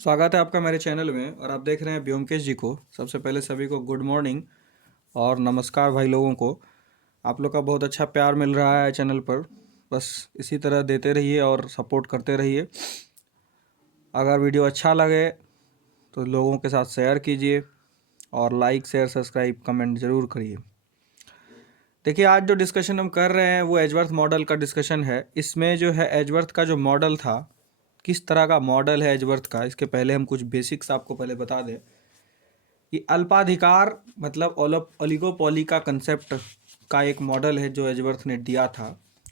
स्वागत है आपका मेरे चैनल में और आप देख रहे हैं व्योमकेश जी को। सबसे पहले सभी को गुड मॉर्निंग और नमस्कार भाई लोगों को। आप लोग का बहुत अच्छा प्यार मिल रहा है चैनल पर, बस इसी तरह देते रहिए और सपोर्ट करते रहिए। अगर वीडियो अच्छा लगे तो लोगों के साथ शेयर कीजिए और लाइक शेयर सब्सक्राइब कमेंट ज़रूर करिए। देखिए, आज जो डिस्कशन हम कर रहे हैं वो एजवर्थ मॉडल का डिस्कशन है। इसमें जो है एजवर्थ का जो मॉडल था, किस तरह का मॉडल है एजवर्थ का, इसके पहले हम कुछ बेसिक्स आपको पहले बता दें कि अल्पाधिकार मतलब ओलिगोपोली का कंसेप्ट का एक मॉडल है जो एजवर्थ ने दिया था।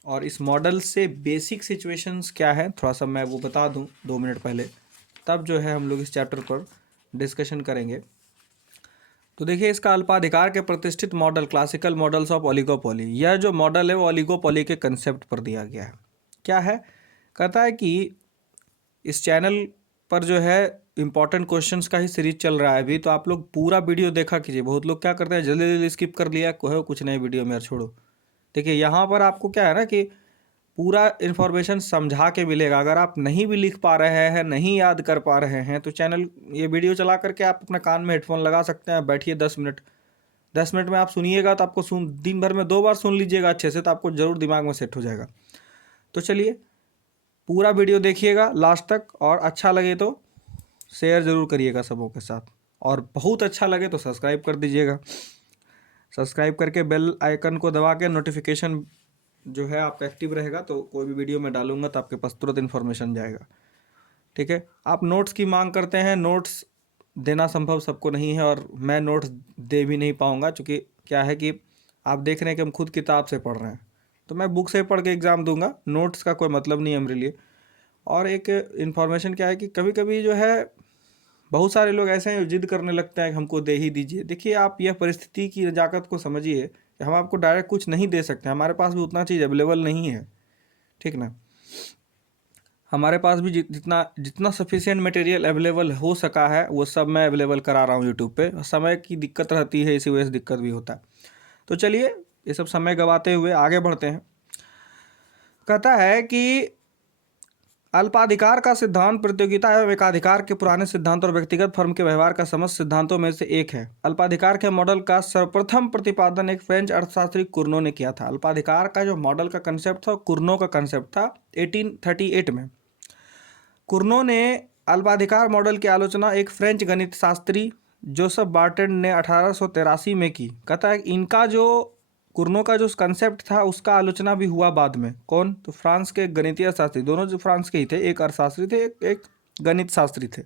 और इस मॉडल से बेसिक सिचुएशंस क्या है थोड़ा सा मैं वो बता दूं 2 मिनट पहले, तब जो है हम लोग इस चैप्टर पर डिस्कशन करेंगे। तो देखिए, इसका अल्पाधिकार के प्रतिष्ठित model classical models of oligopoly, यह जो मॉडल है वो ओलिगोपोली के कंसेप्ट पर दिया गया है। क्या है, कहता है कि इस चैनल पर जो है इंपॉर्टेंट क्वेश्चंस का ही सीरीज चल रहा है अभी, तो आप लोग पूरा वीडियो देखा कीजिए। बहुत लोग क्या करते हैं, जल्दी जल्दी स्किप कर लिया, कोई कुछ नए वीडियो में यार छोड़ो। देखिए, यहाँ पर आपको क्या है ना कि पूरा इन्फॉर्मेशन समझा के मिलेगा। अगर आप नहीं भी लिख पा रहे हैं, नहीं याद कर पा रहे हैं, तो चैनल ये वीडियो चला करके आप अपने कान में हेडफोन लगा सकते हैं, बैठिए 10 मिनट। 10 मिनट में आप सुनिएगा तो आपको दिन भर में 2 बार सुन लीजिएगा अच्छे से, तो आपको ज़रूर दिमाग में सेट हो जाएगा। तो चलिए, पूरा वीडियो देखिएगा लास्ट तक, और अच्छा लगे तो शेयर ज़रूर करिएगा सबों के साथ, और बहुत अच्छा लगे तो सब्सक्राइब कर दीजिएगा। सब्सक्राइब करके बेल आइकन को दबा के नोटिफिकेशन जो है आपका एक्टिव रहेगा, तो कोई भी वीडियो मैं डालूंगा तो आपके पास तुरंत इन्फॉर्मेशन जाएगा। ठीक है। आप नोट्स की मांग करते हैं, नोट्स देना संभव सबको नहीं है और मैं नोट्स दे भी नहीं पाऊँगा, क्योंकि क्या है कि आप देख रहे हैं कि हम खुद किताब से पढ़ रहे हैं, तो मैं बुक से पढ़ के एग्ज़ाम दूंगा, नोट्स का कोई मतलब नहीं है मेरे लिए। और एक इन्फॉर्मेशन क्या है कि कभी कभी जो है बहुत सारे लोग ऐसे हैं जिद करने लगते हैं कि हमको दे ही दीजिए। देखिए, आप यह परिस्थिति की नज़ाकत को समझिए कि हम आपको डायरेक्ट कुछ नहीं दे सकते, हमारे पास भी उतना चीज़ अवेलेबल नहीं है। ठीक ना। हमारे पास भी जितना जितना सफिशिएंट मटेरियल अवेलेबल हो सका है वो सब मैं अवेलेबल करा रहा हूँ यूट्यूब पे। समय की दिक्कत रहती है, इसी वजह से दिक्कत भी होता है। तो चलिए, ये सब समय गवाते हुए आगे बढ़ते हैं। कहता है कि अल्पाधिकार का सिद्धांत प्रतियोगिता एवं एकाधिकार के पुराने सिद्धांत और व्यक्तिगत फर्म के व्यवहार का समस्त सिद्धांतों में से एक है। अल्पाधिकार के मॉडल का सर्वप्रथम प्रतिपादन एक फ्रेंच अर्थशास्त्री कुर्नो ने किया था। अल्पाधिकार का जो मॉडल का कंसेप्ट था, कुर्नो का कंसेप्ट था 1838 में। कुर्नो ने अल्पाधिकार मॉडल की आलोचना एक फ्रेंच गणित शास्त्री जोसेफ बार्टन ने 1883 में की। कहता है इनका जो कुर्नो का जो कंसेप्ट था उसका आलोचना भी हुआ बाद में। कौन? तो फ्रांस के गणितीय शास्त्री, दोनों जो फ्रांस के ही थे, एक अर्थशास्त्री थे, एक गणित शास्त्री थे।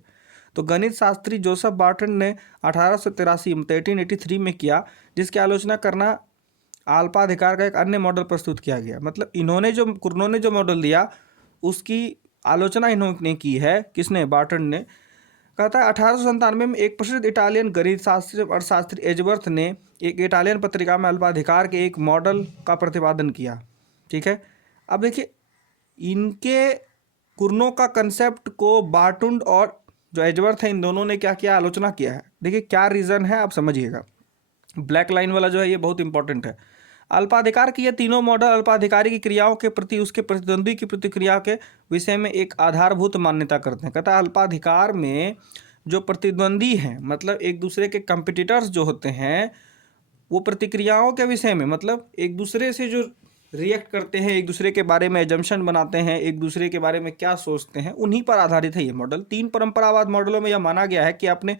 तो गणित शास्त्री जोसेफ बार्टन ने 1883 में 1883 में किया, जिसकी आलोचना करना अल्पाधिकार का एक अन्य मॉडल प्रस्तुत किया गया। मतलब इन्होंने जो कुर्नो ने जो मॉडल दिया उसकी आलोचना इन्होंने की है। किसने? बार्टन ने। कहता है 1897 में एक प्रसिद्ध इटालियन गणित शास्त्री अर्थशास्त्री एजवर्थ ने एक इटालियन पत्रिका में अल्पाधिकार के एक मॉडल का प्रतिपादन किया। ठीक है। अब देखिए, इनके कुर्नो का कंसेप्ट को बार्टुंड और जो एजवर्थ है, इन दोनों ने क्या किया? आलोचना किया है। देखिए क्या रीज़न है, आप समझिएगा। ब्लैक लाइन वाला जो है ये बहुत इंपॉर्टेंट है। अल्पाधिकार की ये तीनों मॉडल अल्पाधिकारी की क्रियाओं के प्रति उसके प्रतिद्वंदी की प्रतिक्रिया के विषय में एक आधारभूत मान्यता करते हैं। कहता है अल्पाधिकार में जो प्रतिद्वंदी हैं, मतलब एक दूसरे के कंपिटिटर्स जो होते हैं, वो प्रतिक्रियाओं के विषय में, मतलब एक दूसरे से जो रिएक्ट करते हैं, एक दूसरे के बारे में एजम्पशन बनाते हैं, एक दूसरे के बारे में क्या सोचते हैं, उन्हीं पर आधारित है ये मॉडल। 3 परंपरावाद मॉडलों में यह माना गया है कि अपने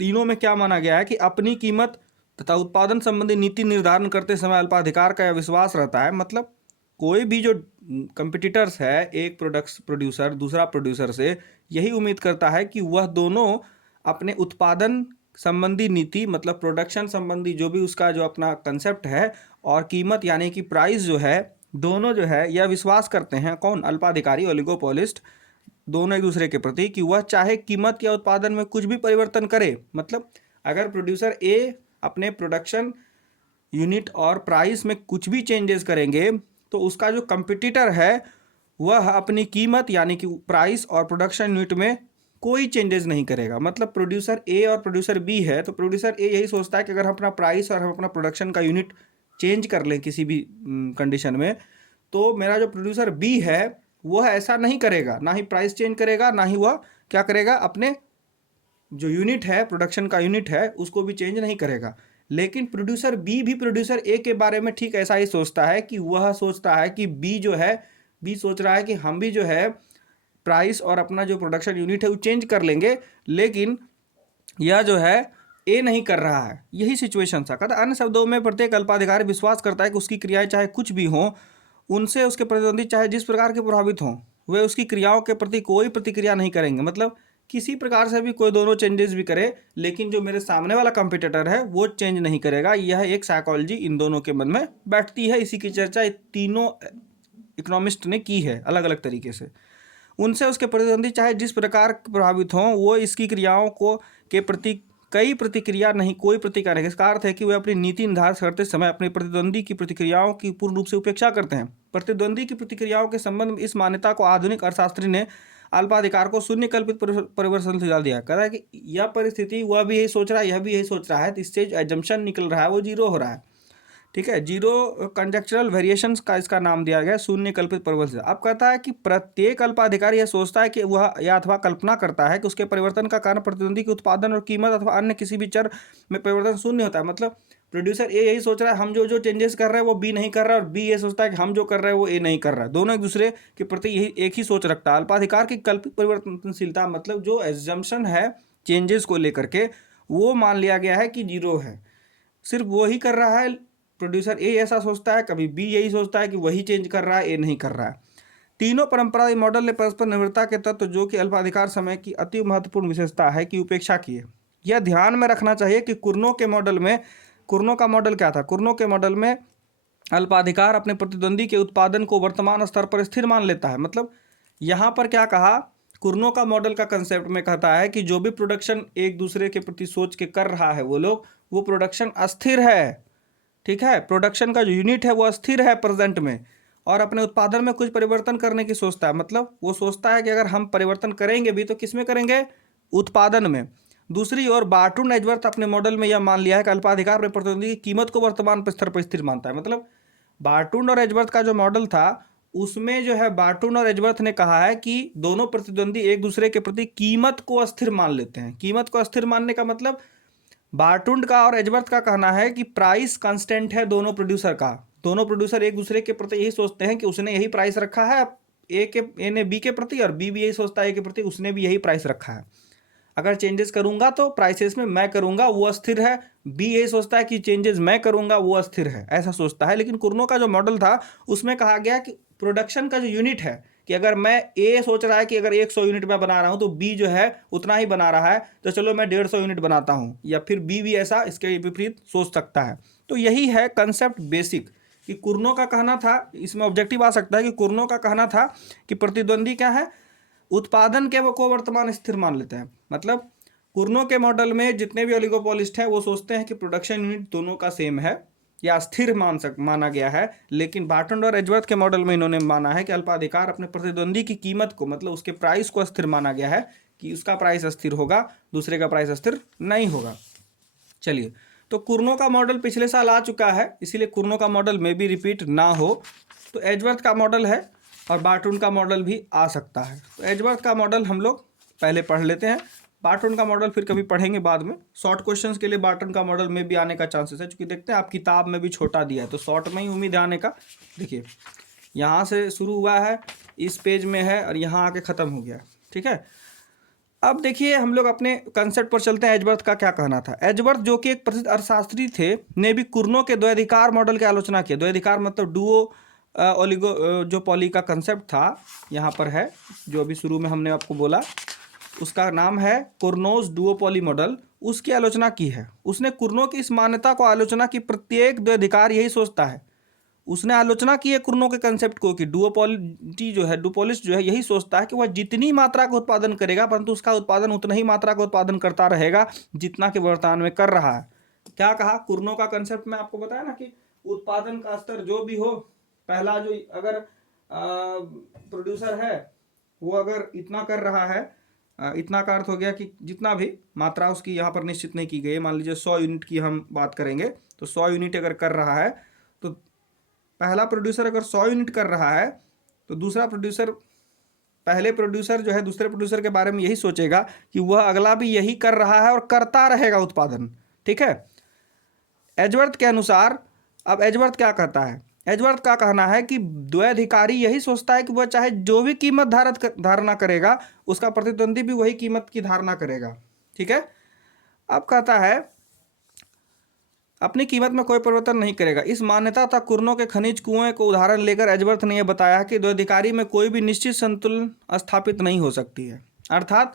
तीनों में क्या माना गया है कि अपनी कीमत तथा उत्पादन संबंधी नीति निर्धारण करते समय अल्पाधिकार का यह विश्वास रहता है। मतलब कोई भी जो कंपिटिटर्स है, एक प्रोड्यूसर दूसरा प्रोड्यूसर से यही उम्मीद करता है कि वह दोनों अपने उत्पादन संबंधी नीति, मतलब प्रोडक्शन संबंधी जो भी उसका जो अपना कंसेप्ट है, और कीमत यानी कि प्राइस जो है, दोनों जो है यह विश्वास करते हैं। कौन? अल्पाधिकारी, ओलिगोपोलिस्ट, दोनों एक दूसरे के प्रति, कि वह चाहे कीमत या उत्पादन में कुछ भी परिवर्तन करे। मतलब अगर प्रोड्यूसर ए अपने प्रोडक्शन यूनिट और प्राइस में कुछ भी चेंजेस करेंगे, तो उसका जो कंपटीटर है वह अपनी कीमत यानी कि प्राइस और प्रोडक्शन यूनिट में कोई चेंजेस नहीं करेगा। मतलब प्रोड्यूसर ए और प्रोड्यूसर बी है, तो प्रोड्यूसर ए यही सोचता है कि अगर हम अपना प्राइस और हम अपना प्रोडक्शन का यूनिट चेंज कर लें किसी भी कंडीशन में, तो मेरा जो प्रोड्यूसर बी है वह ऐसा नहीं करेगा, ना ही प्राइस चेंज करेगा, ना ही वह क्या करेगा, अपने जो यूनिट है, प्रोडक्शन का यूनिट है, उसको भी चेंज नहीं करेगा। लेकिन प्रोड्यूसर बी भी प्रोड्यूसर ए के बारे में ठीक ऐसा ही सोचता है कि वह सोचता है कि बी जो है, बी सोच रहा है कि हम भी जो है प्राइस और अपना जो प्रोडक्शन यूनिट है वो चेंज कर लेंगे, लेकिन यह जो है ए नहीं कर रहा है। यही सिचुएशन था। कहता अन्य शब्दों में प्रत्येक अल्पाधिकारी विश्वास करता है कि उसकी क्रियाएं चाहे कुछ भी हों, उनसे उसके प्रतिद्वंदी चाहे जिस प्रकार के प्रभावित हों, वे उसकी क्रियाओं के प्रति कोई प्रतिक्रिया नहीं करेंगे। मतलब किसी प्रकार से भी कोई दोनों चेंजेस भी करे, लेकिन जो मेरे सामने वाला कंपटीटर है वो चेंज नहीं करेगा। यह एक साइकोलॉजी इन दोनों के मन में बैठती है। इसी की चर्चा तीनों इकोनॉमिस्ट ने की है अलग अलग तरीके से। उनसे उसके प्रतिद्वंदी चाहे जिस प्रकार प्रभावित हों, वो इसकी क्रियाओं को के प्रति कोई प्रतिक्रिया नहीं। इसका अर्थ है कि वे अपनी नीति निर्धारित करते समय अपने प्रतिद्वंदी की प्रतिक्रियाओं की पूर्ण रूप से उपेक्षा करते हैं। प्रतिद्वंदी की प्रतिक्रियाओं के संबंध में इस मान्यता को आधुनिक अर्थशास्त्री ने अल्पाधिकार को शून्य कल्पित परिवर्तन से डाल दिया। कह रहा है कि यह परिस्थिति, वह भी यही सोच रहा है, यह भी यही सोच रहा है, तो इससे जो एजम्पशन निकल रहा है वो जीरो हो रहा है। ठीक है, जीरो कंजेक्चुरल वेरिएशंस का इसका नाम दिया गया, शून्य कल्पित परिवर्तन। अब कहता है कि प्रत्येक अल्पाधिकारी यह सोचता है कि वह या अथवा कल्पना करता है कि उसके परिवर्तन का कारण प्रतिद्वंदी के उत्पादन और कीमत अथवा अन्य किसी भी चर में परिवर्तन शून्य होता है। मतलब प्रोड्यूसर ए यही सोच रहा है हम जो जो चेंजेस कर रहे हैं वो बी नहीं कर रहा है, और बी ये सोचता है कि हम जो कर रहे हैं वो ए नहीं कर रहा है। दोनों एक दूसरे के प्रति यही एक ही सोच रखता है। अल्पाधिकार की कल्पित परिवर्तनशीलता मतलब जो एजम्पशन है चेंजेस को लेकर के, वो मान लिया गया है कि जीरो है, सिर्फ वो ही कर रहा है। प्रोड्यूसर ए ऐसा सोचता है, कभी बी यही सोचता है कि वही चेंज कर रहा है, ए नहीं कर रहा है। तीनों परंपरागत मॉडल ने परस्पर निर्भरता के तत्व जो कि अल्पाधिकार समय की अति महत्वपूर्ण विशेषता है की उपेक्षा की है। यह ध्यान में रखना चाहिए कि कुर्नो के मॉडल में, कुर्नो का मॉडल क्या था, कुर्नो के मॉडल में अल्पाधिकार अपने प्रतिद्वंदी के उत्पादन को वर्तमान स्तर पर स्थिर मान लेता है। मतलब यहाँ पर क्या कहा, कुर्नो का मॉडल का कंसेप्ट में कहता है कि जो भी प्रोडक्शन एक दूसरे के प्रति सोच के कर रहा है वो लोग, वो प्रोडक्शन अस्थिर है। ठीक है, प्रोडक्शन का जो यूनिट है वो अस्थिर है प्रेजेंट में, और अपने उत्पादन में कुछ परिवर्तन करने की सोचता है। मतलब वो सोचता है कि अगर हम परिवर्तन करेंगे भी तो किस में करेंगे, उत्पादन में। दूसरी ओर बार्टून एजवर्थ अपने मॉडल में यह मान लिया है कि अल्पाधिकार अपने प्रतिद्वंदी की कीमत को वर्तमान स्तर पर स्थिर मानता है। मतलब बार्टून और एजवर्थ का जो मॉडल था उसमें जो है बार्टून और एजवर्थ ने कहा है कि दोनों प्रतिद्वंदी एक दूसरे के प्रति कीमत को अस्थिर मान लेते हैं। कीमत को अस्थिर मानने का मतलब बार्टुंड का और एजवर्थ का कहना है कि प्राइस कांस्टेंट है दोनों प्रोड्यूसर का। दोनों प्रोड्यूसर एक दूसरे के प्रति यही सोचते हैं कि उसने यही प्राइस रखा है ए ने बी के प्रति, और बी भी यही सोचता है ए के प्रति उसने भी यही प्राइस रखा है। अगर चेंजेस करूंगा तो प्राइसेस में मैं करूंगा वो अस्थिर है, बी यही सोचता है कि चेंजेस मैं करूंगा वो अस्थिर है, ऐसा सोचता है। लेकिन कुर्नो का जो मॉडल था उसमें कहा गया कि प्रोडक्शन का जो यूनिट है, कि अगर मैं ए सोच रहा है कि अगर 100 यूनिट मैं बना रहा हूं तो बी जो है उतना ही बना रहा है, तो चलो मैं 150 यूनिट बनाता हूं, या फिर बी भी ऐसा इसके विपरीत सोच सकता है। तो यही है कंसेप्ट बेसिक, कि कुर्नो का कहना था, इसमें ऑब्जेक्टिव आ सकता है कि कुर्नो का कहना था कि प्रतिद्वंदी क्या है, उत्पादन के को वर्तमान स्थिर मान लेते हैं। मतलब कुर्नो के मॉडल में जितने भी ओलिगोपोलिस्ट हैं वो सोचते हैं कि प्रोडक्शन यूनिट दोनों का सेम है या स्थिर माना गया है। लेकिन बार्टुंड और एजवर्थ के मॉडल में इन्होंने माना है कि अल्पाधिकार अपने प्रतिद्वंदी की कीमत को, मतलब उसके प्राइस को स्थिर माना गया है, कि उसका प्राइस अस्थिर होगा, दूसरे का प्राइस अस्थिर नहीं होगा। चलिए, तो कुर्नो का मॉडल पिछले साल आ चुका है, इसीलिए कुर्नो का मॉडल में भी रिपीट ना हो, तो एजवर्थ का मॉडल है और बार्टुंड का मॉडल भी आ सकता है। तो एजवर्थ का मॉडल हम लोग पहले पढ़ लेते हैं, बार्टुंड का मॉडल फिर कभी पढ़ेंगे बाद में। शॉर्ट क्वेश्चंस के लिए बार्टुंड का मॉडल में भी आने का चांसेस है, क्योंकि देखते हैं आप किताब में भी छोटा दिया है तो शॉर्ट में ही उम्मीद है आने का। देखिए यहाँ से शुरू हुआ है, इस पेज में है, और यहाँ आके ख़त्म हो गया। ठीक है, अब देखिए हम लोग अपने कंसेप्ट पर चलते हैं। एजवर्थ का क्या कहना था। एजवर्थ जो कि एक प्रसिद्ध अर्थशास्त्री थे, ने भी कुर्नो के द्वैधिकार मॉडल की आलोचना की। द्वैधिकार मतलब डुओ ओलिगो जो पॉली का कंसेप्ट था, यहाँ पर है जो अभी शुरू में हमने आपको बोला, उसका नाम है कुर्नोस डुओपोली मॉडल, उसकी आलोचना की है। उसने कुर्नो की इस मान्यता को आलोचना की प्रत्येक द्वैधिकार यही सोचता है। उसने आलोचना की है कुर्नो के कंसेप्ट को कि डुओपोलिटी जो है, डुपोलिस्ट जो है यही सोचता है कि वह जितनी मात्रा का उत्पादन करेगा परंतु उसका उत्पादन उतना ही मात्रा का उत्पादन करता रहेगा जितना कि वर्तमान में कर रहा है। क्या कहा कुर्नो का कंसेप्ट में आपको बताया ना कि उत्पादन का स्तर जो भी हो, पहला जो अगर प्रोड्यूसर है वो अगर इतना कर रहा है, इतना का अर्थ हो गया कि जितना भी मात्रा उसकी यहाँ पर निश्चित नहीं की गई है, मान लीजिए 100 यूनिट की हम बात करेंगे तो 100 यूनिट अगर कर रहा है तो पहला प्रोड्यूसर अगर 100 यूनिट कर रहा है तो दूसरा प्रोड्यूसर पहले प्रोड्यूसर जो है दूसरे प्रोड्यूसर के बारे में यही सोचेगा कि वह अगला भी यही कर रहा है और करता रहेगा उत्पादन। ठीक है। एजवर्थ के अनुसार, अब एजवर्थ क्या कहता है, एजवर्थ का कहना है कि द्वैधिकारी यही सोचता है कि वह चाहे जो भी कीमत धारणा करेगा उसका प्रतिद्वंदी भी वही कीमत की धारणा करेगा। ठीक है। अब कहता है अपनी कीमत में कोई परिवर्तन नहीं करेगा। इस मान्यता तथा कुर्नों के खनिज कुएं को उदाहरण लेकर एजवर्थ ने यह बताया कि द्वैधिकारी में कोई भी निश्चित संतुलन स्थापित नहीं हो सकती है। अर्थात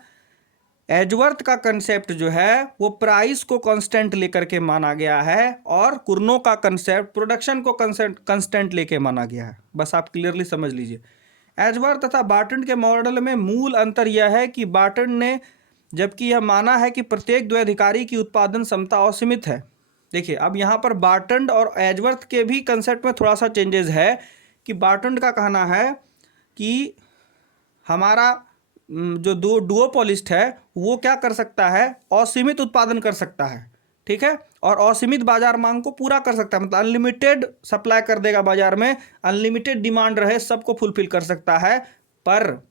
एजवर्थ का कंसेप्ट जो है वो प्राइस को कांस्टेंट लेकर के माना गया है और कुर्नो का कंसेप्ट प्रोडक्शन को कांस्टेंट लेके माना गया है। बस आप क्लियरली समझ लीजिए। एजवर्थ तथा बार्टन के मॉडल में मूल अंतर यह है कि बार्टन ने जबकि यह माना है कि प्रत्येक द्वैधिकारी की उत्पादन क्षमता असीमित है। देखिए, अब यहाँ पर बार्टन और एजवर्थ के भी कंसेप्ट में थोड़ा सा चेंजेस है कि बार्टन का कहना है कि हमारा जो डुओपोलिस्ट है वो क्या कर सकता है, असीमित उत्पादन कर सकता है। ठीक है। और असीमित बाजार मांग को पूरा कर सकता है, मतलब अनलिमिटेड सप्लाई कर देगा बाजार में, अनलिमिटेड डिमांड रहे सबको फुलफिल कर सकता है। पर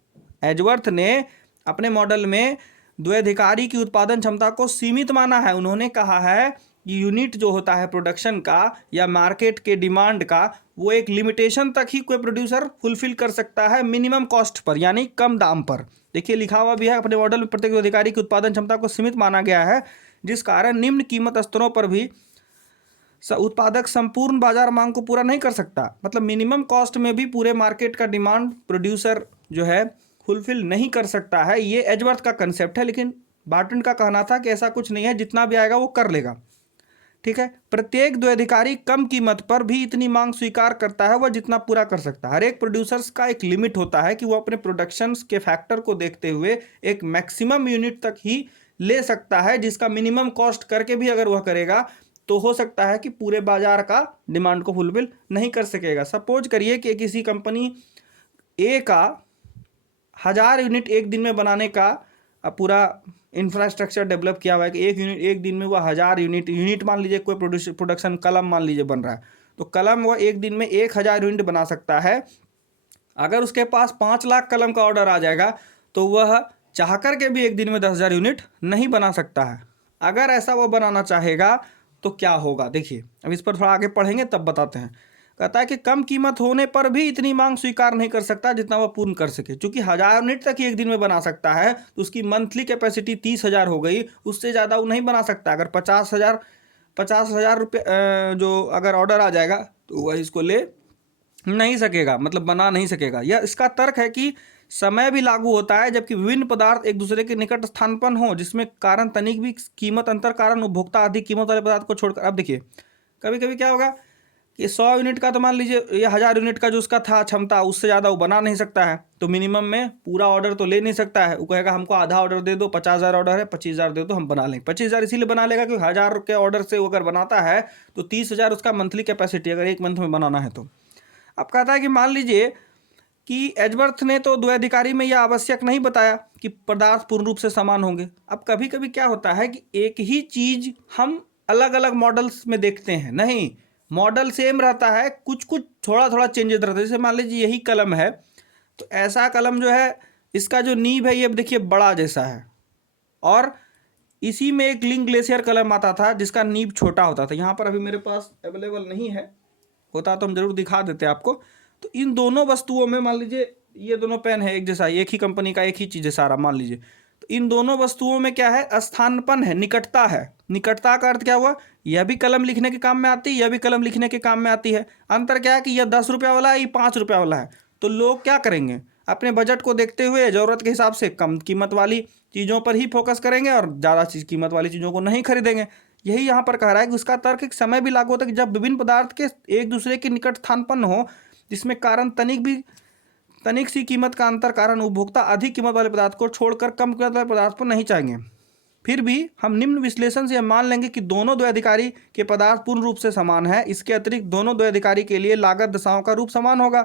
एजवर्थ ने अपने मॉडल में द्वैधिकारी की उत्पादन क्षमता को सीमित माना है। उन्होंने कहा है कि यूनिट जो होता है प्रोडक्शन का या मार्केट के डिमांड का, वो एक लिमिटेशन तक ही कोई प्रोड्यूसर फुलफिल कर सकता है, मिनिमम कॉस्ट पर, यानी कम दाम पर। देखिए, लिखा हुआ भी है अपने मॉडल में प्रत्येक अधिकारी की उत्पादन क्षमता को सीमित माना गया है, जिस कारण निम्न कीमत स्तरों पर भी उत्पादक संपूर्ण बाजार मांग को पूरा नहीं कर सकता। मतलब मिनिमम कॉस्ट में भी पूरे मार्केट का डिमांड प्रोड्यूसर जो है फुलफिल नहीं कर सकता है। ये एजवर्थ का कंसेप्ट है, लेकिन बार्टन का कहना था कि ऐसा कुछ नहीं है, जितना भी आएगा वो कर लेगा। ठीक है। प्रत्येक द्वैधिकारी कम कीमत पर भी इतनी मांग स्वीकार करता है वह जितना पूरा कर सकता है। हर एक प्रोड्यूसर्स का एक लिमिट होता है कि वो अपने प्रोडक्शंस के फैक्टर को देखते हुए एक मैक्सिमम यूनिट तक ही ले सकता है, जिसका मिनिमम कॉस्ट करके भी अगर वह करेगा तो हो सकता है कि पूरे बाजार का डिमांड को फुलफिल नहीं कर सकेगा। सपोज करिए कि किसी कंपनी ए का 1000 यूनिट एक दिन में बनाने का पूरा इंफ्रास्ट्रक्चर डेवलप किया हुआ है कि एक दिन में वह 1000 यूनिट मान लीजिए कोई प्रोडक्शन कलम मान लीजिए बन रहा है, तो कलम वह एक दिन में 1000 यूनिट बना सकता है। अगर उसके पास 5 लाख कलम का ऑर्डर आ जाएगा तो वह चाह कर के भी एक दिन में 10,000 यूनिट नहीं बना सकता है। अगर ऐसा वह बनाना चाहेगा तो क्या होगा, देखिए अब इस पर थोड़ा आगे पढ़ेंगे तब बताते हैं। कहता है कि कम कीमत होने पर भी इतनी मांग स्वीकार नहीं कर सकता जितना वह पूर्ण कर सके। चूंकि 1000 यूनिट तक ही एक दिन में बना सकता है तो उसकी मंथली कैपेसिटी 30,000 हो गई, उससे ज़्यादा वो नहीं बना सकता। अगर 50,000 रुपये जो अगर ऑर्डर आ जाएगा तो वह इसको ले नहीं सकेगा, मतलब बना नहीं सकेगा। यह इसका तर्क है कि समय भी लागू होता है, जबकि विभिन्न पदार्थ एक दूसरे के निकट स्थानापन्न हो, जिसमें कारण तनिक भी कीमत अंतर कारण उपभोक्ता अधिक कीमत वाले पदार्थ को छोड़कर। अब देखिए कभी कभी क्या होगा कि 100 यूनिट का तो मान लीजिए ये 1000 यूनिट का जो उसका था क्षमता, उससे ज़्यादा वो बना नहीं सकता है, तो मिनिमम में पूरा ऑर्डर तो ले नहीं सकता है। वो कहेगा हमको आधा ऑर्डर दे दो, 50,000 ऑर्डर है, 25,000 दे दो, हम बना लेंगे। 25,000 इसीलिए बना लेगा क्योंकि 1000 के ऑर्डर से वो अगर बनाता है तो 30,000 उसका मंथली कैपेसिटी, अगर एक मंथ में बनाना है तो। अब कहता है कि मान लीजिए कि एजवर्थ ने तो द्वैधिकारी में यह आवश्यक नहीं बताया कि पदार्थ पूर्ण रूप से समान होंगे। अब कभी कभी क्या होता है कि एक ही चीज़ हम अलग अलग मॉडल्स में देखते हैं, नहीं मॉडल सेम रहता है, कुछ कुछ थोड़ा थोड़ा चेंजेस रहता है। जैसे मान लीजिए यही कलम है, तो ऐसा कलम जो है इसका जो नीब है ये देखिए बड़ा जैसा है, और इसी में एक लिंक ग्लेशियर कलम आता था जिसका नीब छोटा होता था। यहाँ पर अभी मेरे पास अवेलेबल नहीं है, होता तो हम जरूर दिखा देते आपको। तो इन दोनों वस्तुओं में मान लीजिए ये दोनों पेन है एक जैसा, एक ही कंपनी का, एक ही चीज़ है सारा मान लीजिए, तो इन दोनों वस्तुओं में क्या है, स्थानपन्न है, निकटता है। निकटता का अर्थ क्या हुआ, यह भी कलम लिखने के काम में आती है, यह भी कलम लिखने के काम में आती है। अंतर क्या है कि यह 10 रुपये वाला है, ये 5 रुपये वाला है। तो लोग क्या करेंगे, अपने बजट को देखते हुए ज़रूरत के हिसाब से कम कीमत वाली चीज़ों पर ही फोकस करेंगे और ज़्यादा कीमत वाली चीज़ों को नहीं खरीदेंगे। यही यहाँ पर कह रहा है कि उसका तर्क एक समय भी लागू होता है कि जब विभिन्न पदार्थ के एक दूसरे के निकट स्थानपन्न हो, जिसमें कारण तनिक सी कीमत का अंतर कारण उपभोक्ता अधिक कीमत वाले पदार्थ को छोड़कर कम कीमत वाले पदार्थ पर नहीं चाहेंगे। फिर भी हम निम्न विश्लेषण से मान लेंगे कि दोनों द्वैधिकारी के पदार्थ पूर्ण रूप से समान है। इसके अतिरिक्त दोनों द्वैधिकारी के लिए लागत दशाओं का रूप समान होगा।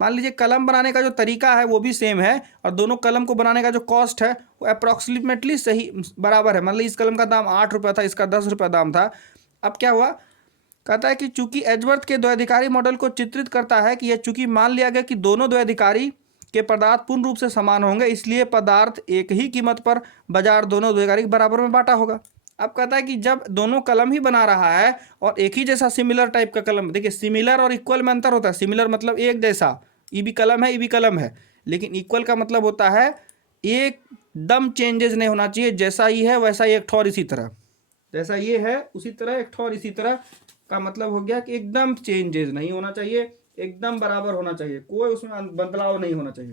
मान लीजिए कलम बनाने का जो तरीका है वो भी सेम है, और दोनों कलम को बनाने का जो कॉस्ट है वो अप्रॉक्सीमेटली सही बराबर है। मान लीजिए इस कलम का दाम 8 रुपये था, इसका 10 रुपये दाम था। अब क्या हुआ, कहता है कि चूंकि एजवर्थ के द्वैधिकारी मॉडल को चित्रित करता है कि यह चूंकि मान लिया गया कि दोनों द्वैधिकारी के पदार्थ पूर्ण रूप से समान होंगे, इसलिए पदार्थ एक ही कीमत पर बाजार दोनों द्वैगारिक बराबर में बांटा होगा। अब कहता है कि जब दोनों कलम ही बना रहा है और एक ही जैसा सिमिलर टाइप का कलम, देखिए सिमिलर और इक्वल में अंतर होता है। सिमिलर मतलब एक जैसा, ई भी कलम है ई भी कलम है, लेकिन इक्वल का मतलब होता है एकदम चेंजेस नहीं होना चाहिए, जैसा ही है वैसा ही एक ठौर इसी तरह, जैसा ये है उसी तरह एक ठौर इसी तरह का मतलब हो गया कि एकदम चेंजेस नहीं होना चाहिए, एकदम बराबर होना चाहिए, कोई उसमें बदलाव नहीं होना चाहिए।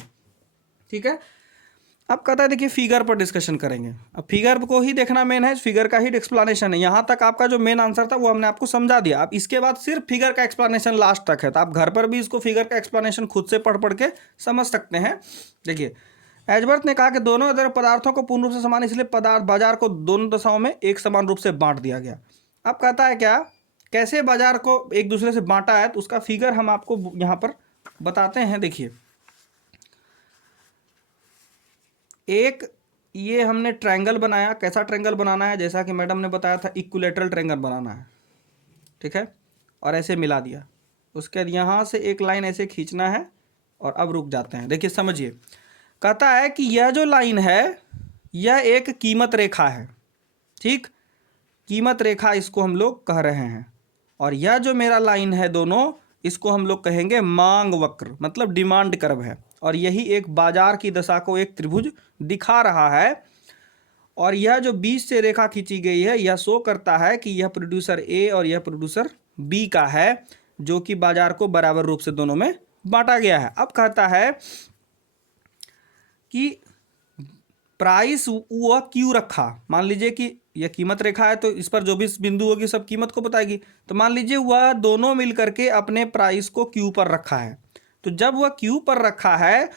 ठीक है, अब कहता है देखिए फिगर पर डिस्कशन करेंगे। अब फिगर को ही देखना मेन है, फिगर का ही एक्सप्लेनेशन है। यहाँ तक आपका जो मेन आंसर था वो हमने आपको समझा दिया। अब इसके बाद सिर्फ फिगर का एक्सप्लेनेशन लास्ट तक है, तो आप घर पर भी इसको फिगर का एक्सप्लेनेशन खुद से पढ़ पढ़ के समझ सकते हैं। देखिए एजवर्थ ने कहा कि दोनों अदर पदार्थों को पूर्ण रूप से समान, इसलिए पदार्थ बाजार को दोनों दशाओं में एक समान रूप से बांट दिया गया। अब कहता है क्या, कैसे बाजार को एक दूसरे से बांटा है, तो उसका फिगर हम आपको यहाँ पर बताते हैं। देखिए एक ये हमने ट्रायंगल बनाया, कैसा ट्रायंगल बनाना है, जैसा कि मैडम ने बताया था इक्विलेटरल ट्रायंगल बनाना है। ठीक है, और ऐसे मिला दिया, उसके बाद यहाँ से एक लाइन ऐसे खींचना है और अब रुक जाते हैं। देखिए समझिए, कहता है कि यह जो लाइन है यह एक कीमत रेखा है। ठीक, कीमत रेखा इसको हम लोग कह रहे हैं, और यह जो मेरा लाइन है दोनों, इसको हम लोग कहेंगे मांग वक्र, मतलब डिमांड कर्व है। और यही एक बाजार की दशा को एक त्रिभुज दिखा रहा है। और यह जो बीच से रेखा खींची गई है यह शो करता है कि यह प्रोड्यूसर ए और यह प्रोड्यूसर बी का है, जो कि बाजार को बराबर रूप से दोनों में बांटा गया है। अब कहता है कि प्राइस वह क्यों रखा, मान लीजिए कि यह कीमत रेखा है तो इस पर जो भी बिंदु होगी सब कीमत को बताएगी। तो मान लीजिए वह दोनों मिलकर के अपने प्राइस को क्यू पर रखा है, तो जब वह क्यू पर रखा है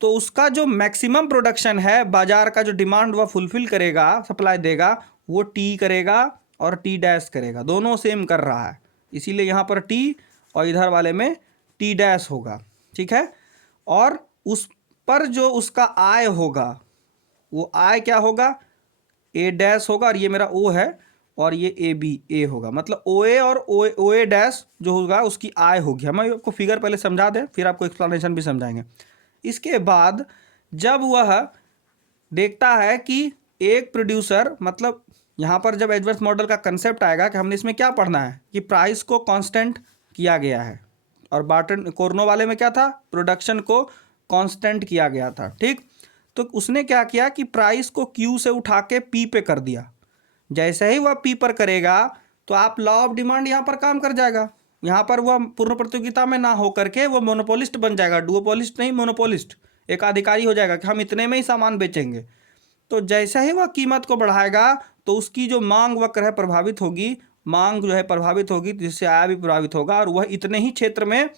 तो उसका जो मैक्सिमम प्रोडक्शन है, बाजार का जो डिमांड वह फुलफिल करेगा, सप्लाई देगा, वो टी करेगा और टी डैश करेगा, दोनों सेम कर रहा है, इसीलिए यहाँ पर टी और इधर वाले में टी डैश होगा। ठीक है, और उस पर जो उसका आय होगा वो आय क्या होगा, ए डैश होगा, और ये मेरा ओ है और ये ए बी ए होगा, मतलब ओ ए और ओ ए डैश जो होगा उसकी आय होगी। हम आपको फिगर पहले समझा दें फिर आपको एक्सप्लेनेशन भी समझाएंगे। इसके बाद जब वह देखता है कि एक प्रोड्यूसर, मतलब यहाँ पर जब एजवर्थ मॉडल का कंसेप्ट आएगा कि हमने इसमें क्या पढ़ना है कि प्राइस को कांस्टेंट किया गया है, और बार्टन कोर्नो वाले में क्या था, प्रोडक्शन को कांस्टेंट किया गया था। ठीक, तो उसने क्या किया कि प्राइस को क्यू से उठा के पी पे कर दिया। जैसे ही वह पी पर करेगा तो आप लॉ ऑफ डिमांड यहाँ पर काम कर जाएगा, यहाँ पर वह पूर्ण प्रतियोगिता में ना हो करके वह मोनोपोलिस्ट बन जाएगा, डुओपोलिस्ट नहीं मोनोपोलिस्ट, एक अधिकारी हो जाएगा कि हम इतने में ही सामान बेचेंगे। तो जैसे ही वह कीमत को बढ़ाएगा तो उसकी जो मांग वक्र है प्रभावित होगी, मांग जो है प्रभावित होगी, जिससे आय भी प्रभावित होगा, और वह इतने ही क्षेत्र में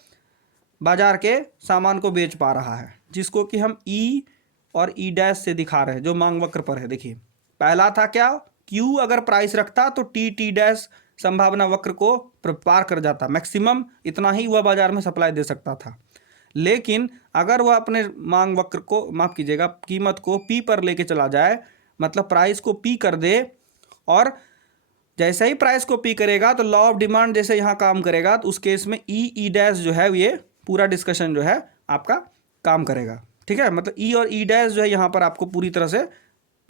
बाजार के सामान को बेच पा रहा है, जिसको कि हम ई और ई डैश से दिखा रहे हैं, जो मांग वक्र पर है। देखिए पहला था क्या, क्यू अगर प्राइस रखता तो टी टी डैश संभावना वक्र को पार कर जाता, मैक्सिमम इतना ही वह बाजार में सप्लाई दे सकता था। लेकिन अगर वह अपने मांग वक्र को, माफ कीजिएगा, कीमत को पी पर लेके चला जाए, मतलब प्राइस को पी कर दे, और जैसे ही प्राइस को पी करेगा तो लॉ ऑफ डिमांड जैसे यहाँ काम करेगा, तो उस केस में ई ई डैश जो है ये पूरा डिस्कशन जो है आपका काम करेगा। ठीक है, मतलब ई और ई डैश जो है यहाँ पर आपको पूरी तरह से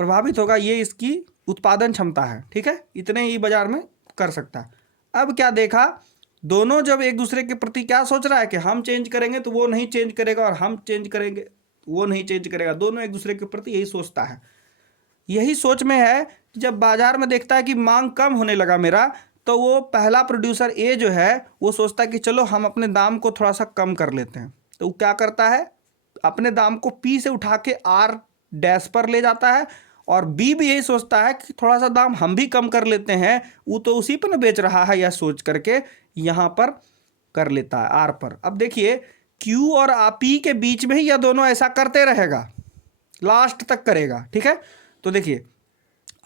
प्रभावित होगा, ये इसकी उत्पादन क्षमता है। ठीक है, इतने ही बाजार में कर सकता है। अब क्या देखा, दोनों जब एक दूसरे के प्रति क्या सोच रहा है कि हम चेंज करेंगे तो वो नहीं चेंज करेगा, और हम चेंज करेंगे वो नहीं चेंज करेगा, दोनों एक दूसरे के प्रति यही सोचता है। यही सोच में है, जब बाजार में देखता है कि मांग कम होने लगा मेरा, तो वो पहला प्रोड्यूसर ए जो है वो सोचता है कि चलो हम अपने दाम को थोड़ा सा कम कर लेते हैं। तो वो क्या करता है, अपने दाम को पी से उठा के आर डैश पर ले जाता है, और बी भी यही सोचता है कि थोड़ा सा दाम हम भी कम कर लेते हैं, वो तो उसी पर बेच रहा है, यह सोच करके यहाँ पर कर लेता है आर पर। अब देखिए क्यू और पी के बीच में ही यह दोनों ऐसा करते रहेगा, लास्ट तक करेगा। ठीक है, तो देखिए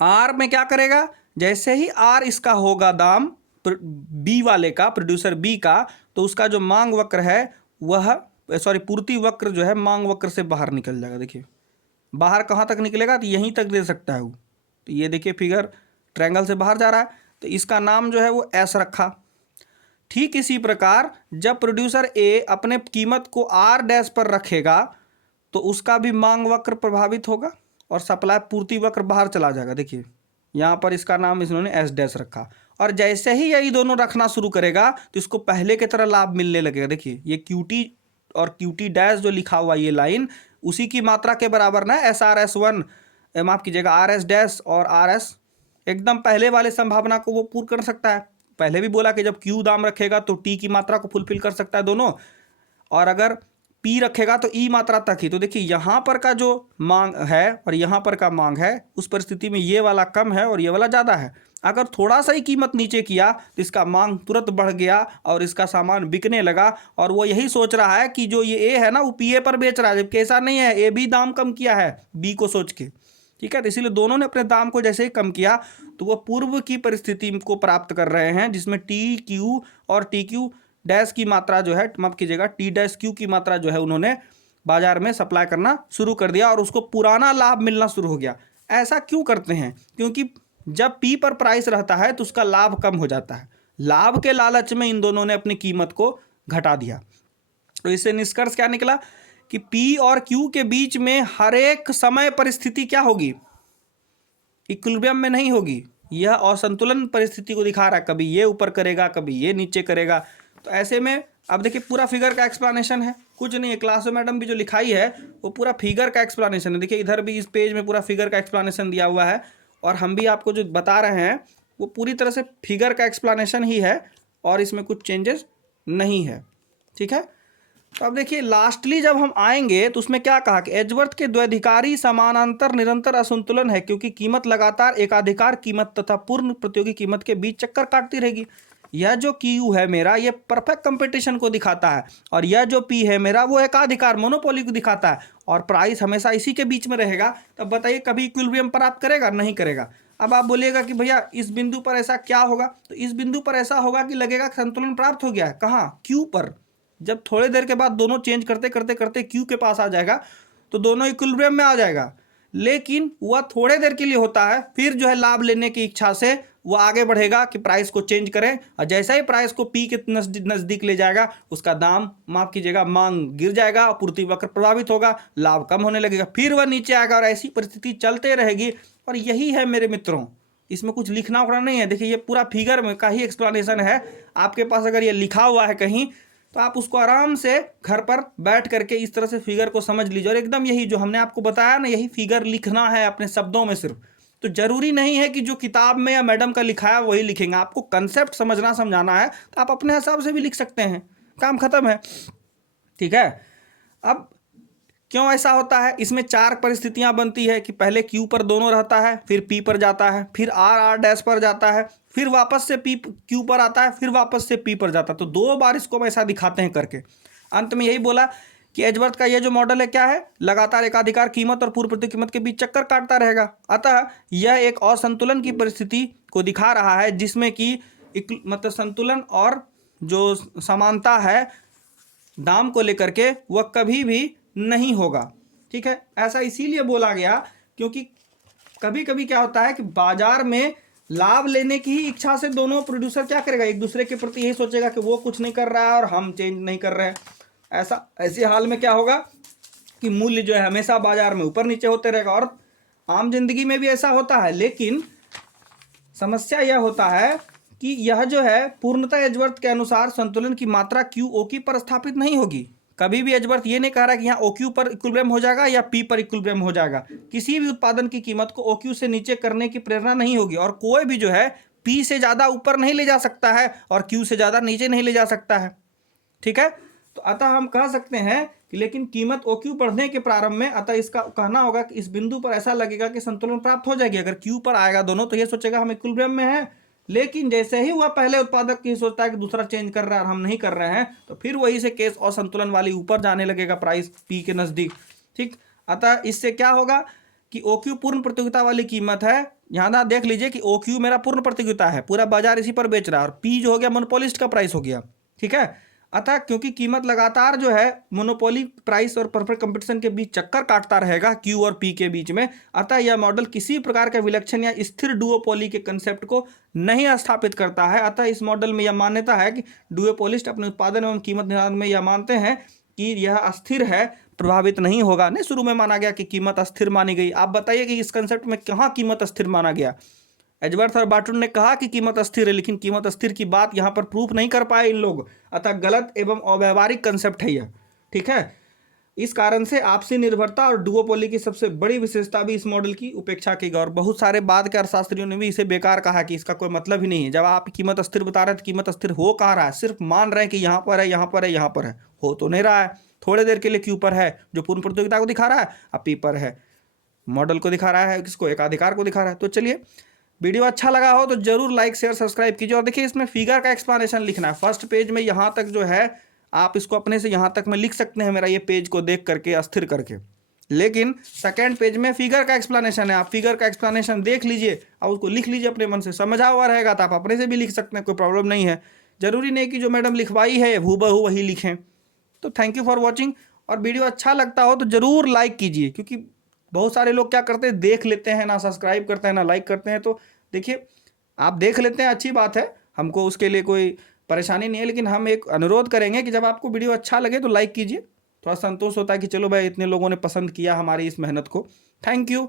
आर में क्या करेगा, जैसे ही आर इसका होगा दाम बी वाले का, प्रोड्यूसर बी का, तो उसका जो मांग वक्र है वह, सॉरी पूर्ति वक्र जो है मांग वक्र से बाहर निकल जाएगा। देखिए बाहर कहाँ तक निकलेगा, तो यहीं तक दे सकता है वो। तो ये देखिए फिगर ट्रायंगल से बाहर जा रहा है, तो इसका नाम जो है वो एस रखा। ठीक इसी प्रकार जब प्रोड्यूसर ए अपने कीमत को आर डैश पर रखेगा तो उसका भी मांग वक्र प्रभावित होगा और सप्लाई पूर्ति वक्र बाहर चला जाएगा। देखिए यहाँ पर इसका नाम इन्होंने एस डैश रखा, और जैसे ही यही दोनों रखना शुरू करेगा तो इसको पहले की तरह लाभ मिलने लगेगा। देखिए ये क्यूटी और क्यूटी डैश जो लिखा हुआ ये लाइन उसी की मात्रा के बराबर ना, एस आर एस वन, माफ कीजिएगा आर एस डैश और आर एस एकदम पहले वाले संभावना को वो पूर्ण कर सकता है। पहले भी बोला कि जब क्यू दाम रखेगा तो टी की मात्रा को फुलफिल कर सकता है दोनों, और अगर पी रखेगा तो ई मात्रा तक ही। तो देखिए यहाँ पर का जो मांग है और यहाँ पर का मांग है, उस परिस्थिति में ये वाला कम है और ये वाला ज़्यादा है। अगर थोड़ा सा ही कीमत नीचे किया तो इसका मांग तुरंत बढ़ गया और इसका सामान बिकने लगा, और वो यही सोच रहा है कि जो ये ए है ना वो पी ए पर बेच रहा है, जबकि ऐसा नहीं है, ए भी दाम कम किया है बी को सोच के। ठीक है, तो इसीलिए दोनों ने अपने दाम को जैसे ही कम किया तो वो पूर्व की परिस्थिति को प्राप्त कर रहे हैं, जिसमें टी क्यू और टी क्यू डैश की मात्रा जो है, माफ कीजिएगा टी डैश क्यू की मात्रा जो है उन्होंने बाजार में सप्लाई करना शुरू कर दिया और उसको पुराना लाभ मिलना शुरू हो गया। ऐसा क्यों करते हैं? क्योंकि जब पी पर प्राइस रहता है तो उसका लाभ कम हो जाता है। लाभ के लालच में इन दोनों ने अपनी कीमत को घटा दिया। तो इससे निष्कर्ष क्या निकला कि पी और क्यू के बीच में हर एक समय परिस्थिति क्या होगी, इक्विलिब्रियम में नहीं होगी। यह असंतुलन परिस्थिति को दिखा रहा है, कभी ये ऊपर करेगा कभी ये नीचे करेगा। तो ऐसे में अब देखिए पूरा फिगर का एक्सप्लेनेशन है, कुछ नहीं है, क्लास में मैडम भी जो लिखाई है वो पूरा फिगर का एक्सप्लेनेशन है। देखिए इधर भी इस पेज में पूरा फिगर का एक्सप्लेनेशन दिया हुआ है, और हम भी आपको जो बता रहे हैं वो पूरी तरह से फिगर का एक्सप्लेनेशन ही है और इसमें कुछ चेंजेस नहीं है। ठीक है, तो अब देखिए लास्टली जब हम आएंगे तो उसमें क्या कहा कि एजवर्थ के द्वैधिकारी समानांतर निरंतर असंतुलन है, क्योंकि कीमत लगातार एकाधिकार कीमत तथा पूर्ण प्रतियोगी कीमत के बीच चक्कर काटती रहेगी। यह जो क्यू है मेरा ये परफेक्ट कंपटीशन को दिखाता है, और यह जो पी है मेरा वो एकाधिकार मोनोपोली को दिखाता है, और प्राइस हमेशा इसी के बीच में रहेगा। तब बताइए कभी इक्विलिब्रियम प्राप्त करेगा? नहीं करेगा। अब आप बोलिएगा कि भैया इस बिंदु पर ऐसा क्या होगा, तो इस बिंदु पर ऐसा होगा कि लगेगा संतुलन प्राप्त हो गया है। कहाँ? क्यू पर। जब थोड़ी देर के बाद दोनों चेंज करते करते करते क्यू के पास आ जाएगा तो दोनों इक्विलिब्रियम में आ जाएगा, लेकिन वह थोड़े देर के लिए होता है, फिर जो है लाभ लेने की इच्छा से वो आगे बढ़ेगा कि प्राइस को चेंज करें, और जैसा ही प्राइस को पी के नज़दीक ले जाएगा उसका दाम, माफ कीजिएगा मांग गिर जाएगा और पूर्ति वक्र प्रभावित होगा, लाभ कम होने लगेगा, फिर वह नीचे आएगा, और ऐसी परिस्थिति चलते रहेगी। और यही है मेरे मित्रों, इसमें कुछ लिखना उखना नहीं है। देखिए ये पूरा फिगर में का ही एक्सप्लेनेशन है। आपके पास अगर ये लिखा हुआ है कहीं तो आप उसको आराम से घर पर बैठ करके इस तरह से फिगर को समझ लीजिए, और एकदम यही जो हमने आपको बताया ना यही फिगर लिखना है अपने शब्दों में सिर्फ। तो जरूरी नहीं है कि जो किताब में या मैडम का लिखा है वही लिखेंगे, आपको कंसेप्ट समझना समझाना है तो आप अपने हिसाब से भी लिख सकते हैं, काम खत्म है। ठीक है, अब क्यों ऐसा होता है? इसमें चार परिस्थितियां बनती है कि पहले क्यू पर दोनों रहता है, फिर पी पर जाता है, फिर आर आर डैश पर जाता है, फिर वापस से पी क्यू पर आता है, फिर वापस से पी पर जाता है। तो दो बार इसको ऐसा दिखाते हैं करके। अंत में यही बोला कि एजवर्थ का ये जो मॉडल है क्या है, लगातार एकाधिकार कीमत और पूर्व प्रति कीमत के बीच चक्कर काटता रहेगा। अतः यह एक असंतुलन की परिस्थिति को दिखा रहा है, जिसमें कि मतलब संतुलन और जो समानता है दाम को लेकर के वह कभी भी नहीं होगा। ठीक है, ऐसा इसीलिए बोला गया क्योंकि कभी कभी क्या होता है कि बाजार में लाभ लेने की ही इच्छा से दोनों प्रोड्यूसर क्या करेगा, एक दूसरे के प्रति यही सोचेगा कि वो कुछ नहीं कर रहा है और हम चेंज नहीं कर रहे हैं। ऐसे हाल में क्या होगा कि मूल्य जो है हमेशा बाजार में ऊपर नीचे होते रहेगा, और आम जिंदगी में भी ऐसा होता है। लेकिन समस्या यह होता है कि यह जो है पूर्णतः एजवर्थ के अनुसार संतुलन की मात्रा क्यू ओ की पर स्थापित नहीं होगी। कभी भी एजवर्थ ये नहीं कह रहा कि यहाँ ओ क्यू पर इक्विलिब्रियम हो जाएगा या पी पर इक्विलिब्रियम हो जाएगा। किसी भी उत्पादन की कीमत को ओ क्यू से नीचे करने की प्रेरणा नहीं होगी, और कोई भी जो है पी से ज़्यादा ऊपर नहीं ले जा सकता है और क्यू से ज़्यादा नीचे नहीं ले जा सकता है। ठीक है, तो अतः हम कह सकते हैं कि लेकिन कीमत ओ क्यू बढ़ने के प्रारंभ में, अतः इसका कहना होगा कि इस बिंदु पर ऐसा लगेगा कि संतुलन प्राप्त हो जाएगी। अगर क्यू पर आएगा दोनों तो ये सोचेगा हम इक्विलिब्रियम में है, लेकिन जैसे ही वह पहले उत्पादक की सोचता है कि दूसरा चेंज कर रहा है और हम नहीं कर रहे हैं, तो फिर वही से केस असंतुलन वाली ऊपर जाने लगेगा प्राइस पी के नज़दीक। ठीक, अतः इससे क्या होगा कि ओ क्यू पूर्ण प्रतियोगिता वाली कीमत है। यहाँ ना देख लीजिए कि ओ क्यू मेरा पूर्ण प्रतियोगिता है, पूरा बाजार इसी पर बेच रहा है, और पी जो हो गया मोनोपोलिस्ट का प्राइस हो गया। ठीक है, अतः क्योंकि कीमत लगातार जो है मोनोपोली प्राइस और परफेक्ट कंपटीशन के बीच चक्कर काटता रहेगा क्यू और पी के बीच में, अतः यह मॉडल किसी प्रकार का विलक्षण या स्थिर डुओपोली के कंसेप्ट को नहीं स्थापित करता है। अतः इस मॉडल में यह मान्यता है कि डुओपोलिस्ट अपने उत्पादन एवं कीमत निर्धारण में यह मानते हैं कि यह अस्थिर है, प्रभावित नहीं होगा। नहीं, शुरू में माना गया कि कीमत अस्थिर मानी गई। आप बताइए कि इस कंसेप्ट में कहाँ कीमत अस्थिर माना गया। एजवर्थ और बार्टन ने कहा कि कीमत अस्थिर है, लेकिन कीमत अस्थिर की बात यहाँ पर प्रूफ नहीं कर पाए इन लोग, अतः गलत एवं अव्यवहारिक कंसेप्ट है यह। ठीक है, इस कारण से आपसी निर्भरता और डुओपोली की सबसे बड़ी विशेषता भी इस मॉडल की उपेक्षा की गई, और बहुत सारे बाद के अर्थशास्त्रियों ने भी इसे बेकार कहा कि इसका कोई मतलब ही नहीं है। जब आप कीमत अस्थिर बता रहे हैं तो कीमत अस्थिर हो कहाँ रहा है, सिर्फ मान रहे हैं कि यहाँ पर है, यहाँ पर है, यहाँ पर है, हो तो नहीं रहा है। थोड़े देर के लिए क्यू पर है जो पूर्ण प्रतियोगिता को दिखा रहा है, अब पी पर है मॉडल को दिखा रहा है, किसको, एकाधिकार को दिखा रहा है। तो चलिए, वीडियो अच्छा लगा हो तो जरूर लाइक शेयर सब्सक्राइब कीजिए। और देखिए, इसमें फिगर का एक्सप्लेनेशन लिखना है फर्स्ट पेज में, यहाँ तक जो है आप इसको अपने से यहाँ तक में लिख सकते हैं मेरा ये पेज को देख करके अस्थिर करके, लेकिन सेकंड पेज में फिगर का एक्सप्लेनेशन है। आप फिगर का एक्सप्लेनेशन देख लीजिए और उसको लिख लीजिए अपने मन से, समझा हुआ रहेगा तो आप अपने से भी लिख सकते हैं, कोई प्रॉब्लम नहीं है। जरूरी नहीं कि जो मैडम लिखवाई है हूबहू वही लिखें। तो थैंक यू फॉर वॉचिंग, और वीडियो अच्छा लगता हो तो जरूर लाइक कीजिए, क्योंकि बहुत सारे लोग क्या करते हैं, देख लेते हैं, ना सब्सक्राइब करते हैं ना लाइक करते हैं। तो देखिए, आप देख लेते हैं, अच्छी बात है, हमको उसके लिए कोई परेशानी नहीं है, लेकिन हम एक अनुरोध करेंगे कि जब आपको वीडियो अच्छा लगे तो लाइक कीजिए। थोड़ा संतोष होता है कि चलो भाई इतने लोगों ने पसंद किया हमारी इस मेहनत को। Thank you.